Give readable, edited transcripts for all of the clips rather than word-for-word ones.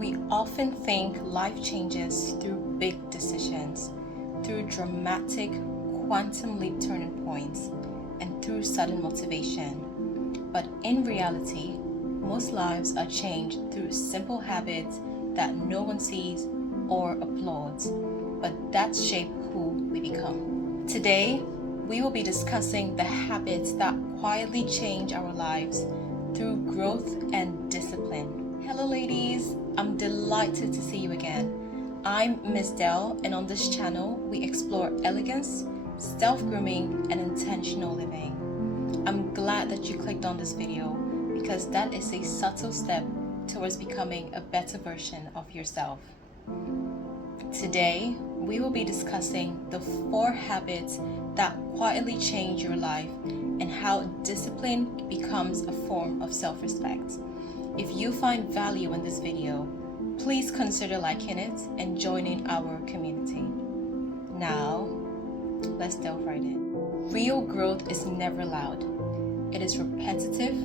We often think life changes through big decisions, through dramatic quantum leap turning points, and through sudden motivation. But in reality, most lives are changed through simple habits that no one sees or applauds, but that shape who we become. Today, we will be discussing the habits that quietly change our lives through growth and discipline. Hello ladies, I'm delighted to see you again. I'm Miss Dell, and on this channel, we explore elegance, self-grooming, and intentional living. I'm glad that you clicked on this video because that is a subtle step towards becoming a better version of yourself. Today, we will be discussing the 4 habits that quietly change your life and how discipline becomes a form of self-respect. If you find value in this video, please consider liking it and joining our community. Now, let's delve right in. Real growth is never loud. It is repetitive,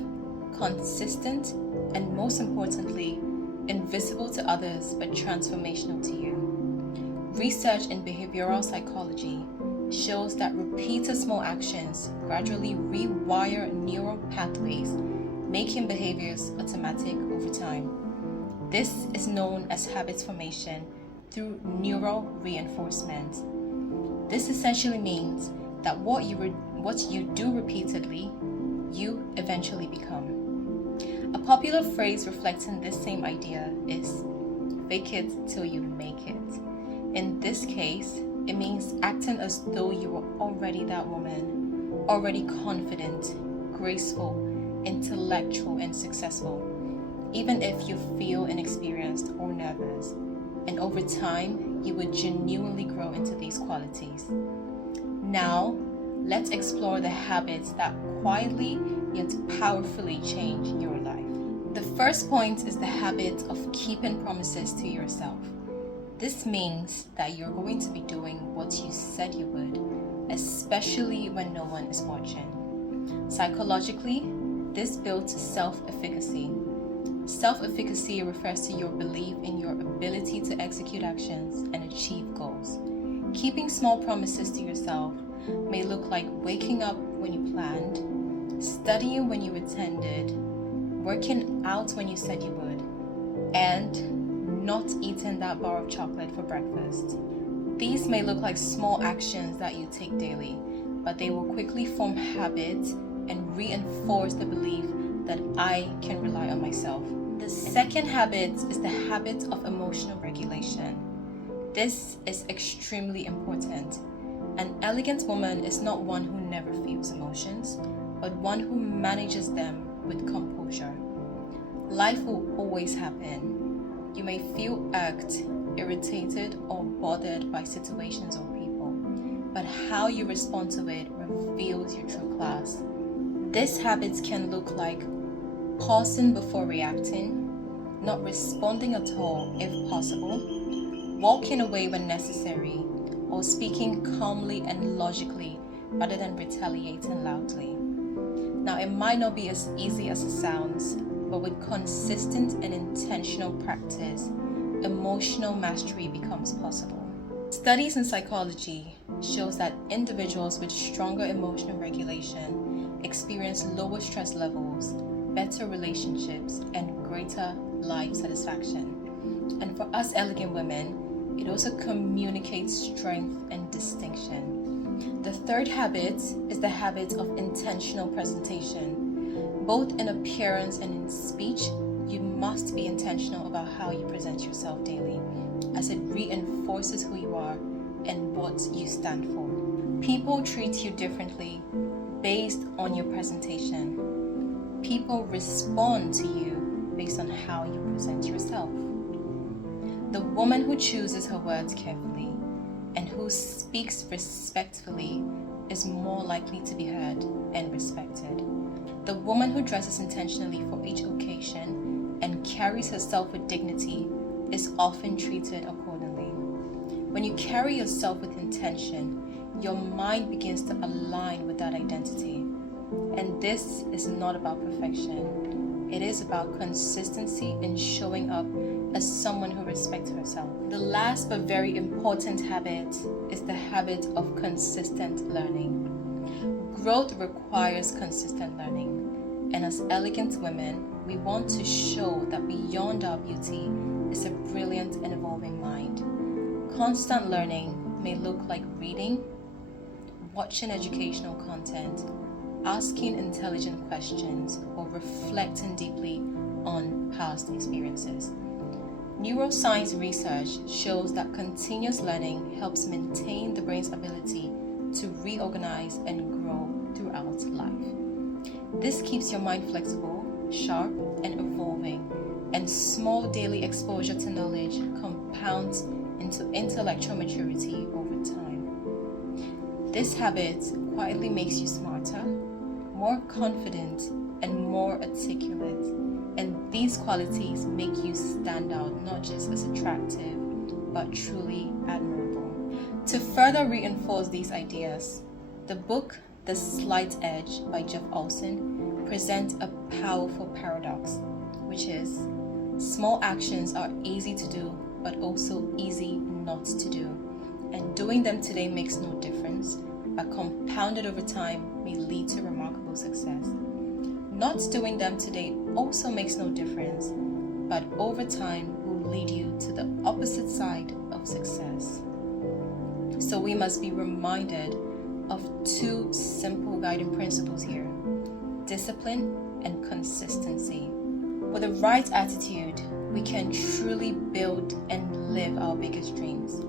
consistent, and most importantly, invisible to others but transformational to you. Research in behavioral psychology shows that repeated small actions gradually rewire neural pathways, making behaviors automatic over time. This is known as habit formation through neural reinforcement. This essentially means that what you do repeatedly, you eventually become. A popular phrase reflecting this same idea is fake it till you make it. In this case, it means acting as though you were already that woman, already confident, graceful, intellectual, and successful, even if you feel inexperienced or nervous. And over time, you would genuinely grow into these qualities. Now, let's explore the habits that quietly yet powerfully change your life. The first point is the habit of keeping promises to yourself. This means that you're going to be doing what you said you would, especially when no one is watching. Psychologically, this builds self-efficacy. Self-efficacy refers to your belief in your ability to execute actions and achieve goals. Keeping small promises to yourself may look like waking up when you planned, studying when you attended, working out when you said you would, and not eating that bar of chocolate for breakfast. These may look like small actions that you take daily, but they will quickly form habits and reinforce the belief that I can rely on myself. The second habit is the habit of emotional regulation. This is extremely important. An elegant woman is not one who never feels emotions, but one who manages them with composure. Life will always happen. You may feel irked, irritated, or bothered by situations or people, but how you respond to it reveals your true class. These habits can look like pausing before reacting, not responding at all if possible, walking away when necessary, or speaking calmly and logically rather than retaliating loudly. Now, it might not be as easy as it sounds, but with consistent and intentional practice, emotional mastery becomes possible. Studies in psychology shows that individuals with stronger emotional regulation experience lower stress levels, better relationships, and greater life satisfaction. And for us elegant women, it also communicates strength and distinction. The third habit is the habit of intentional presentation. Both in appearance and in speech, you must be intentional about how you present yourself daily, as it reinforces who you are and what you stand for. People treat you differently based on your presentation. People respond to you based on how you present yourself. The woman who chooses her words carefully and who speaks respectfully is more likely to be heard and respected. The woman who dresses intentionally for each occasion and carries herself with dignity is often treated accordingly. When you carry yourself with intention, your mind begins to align with that identity. And this is not about perfection, It is about consistency and showing up as someone who respects herself. The last but very important habit is the habit of consistent learning. Growth requires consistent learning, and as elegant women, we want to show that beyond our beauty is a brilliant and evolving mind. Constant learning may look like reading, watching educational content, asking intelligent questions, or reflecting deeply on past experiences. Neuroscience research shows that continuous learning helps maintain the brain's ability to reorganize and grow throughout life. This keeps your mind flexible, sharp, and evolving, and small daily exposure to knowledge compounds into intellectual maturity over time. This habit quietly makes you smarter, more confident, and more articulate. And these qualities make you stand out not just as attractive, but truly admirable. To further reinforce these ideas, the book The Slight Edge by Jeff Olson presents a powerful paradox, which is small actions are easy to do, but also easy not to do. And doing them today makes no difference, but compounded over time may lead to remarkable success. Not doing them today also makes no difference, but over time will lead you to the opposite side of success. So we must be reminded of two simple guiding principles here: discipline and consistency. With the right attitude, we can truly build and live our biggest dreams.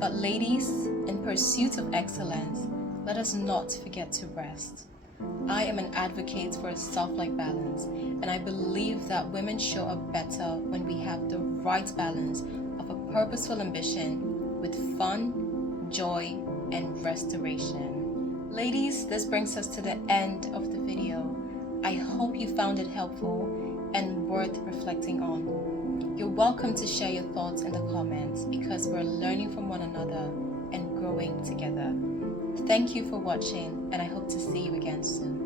But ladies, in pursuit of excellence, let us not forget to rest. I am an advocate for a soft-light balance, and I believe that women show up better when we have the right balance of a purposeful ambition with fun, joy, and restoration. Ladies, this brings us to the end of the video. I hope you found it helpful and worth reflecting on. You're welcome to share your thoughts in the comments because we're learning from one another and growing together. Thank you for watching, and I hope to see you again soon.